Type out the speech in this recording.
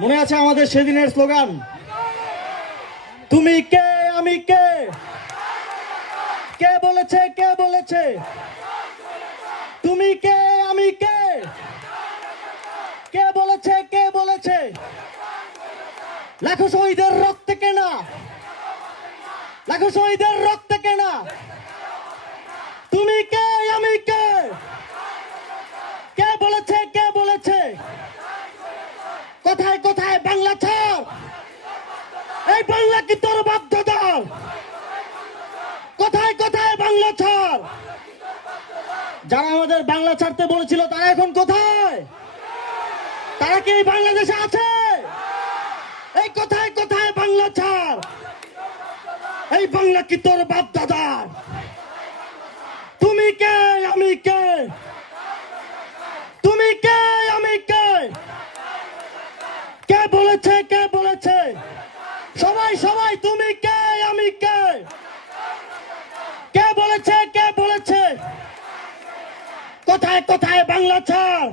মনে আছে আমাদের সেদিনের স্লোগান, তুমি কে আমি কে? কে বলেছে, কে বলেছে? তুমি কে আমি কে? কে বলেছে, কে বলেছে? লাখো শহীদের রক্তে কেনা, লাখো শহীদের রক্তে কেনা। তুমি কে আমি কে? কে বলেছে, কে বলেছে? কোথায় কোথায় বাংলা ছাড়? এই বাংলা কি তোর বাধ্যতা? কোথায় কোথায় বাংলা ছাড়? যারা আমাদের বাংলা ছাড়তে বলেছিল তারা এখন কোথায়? তারা কি বাংলাদেশে আছে? এই কোথায় কোথায় বাংলা ছাড়? এই বাংলা কি তোর বাপ দাদার? তুমি কে আমি কে? তুমি কে আমি কে? কে বলেছে, কে বলেছে? সবাই সবাই তুমি কে আমি কে? কে বলেছে, কে বলেছে? কোথায় কোথায় বাংলা ছাড়?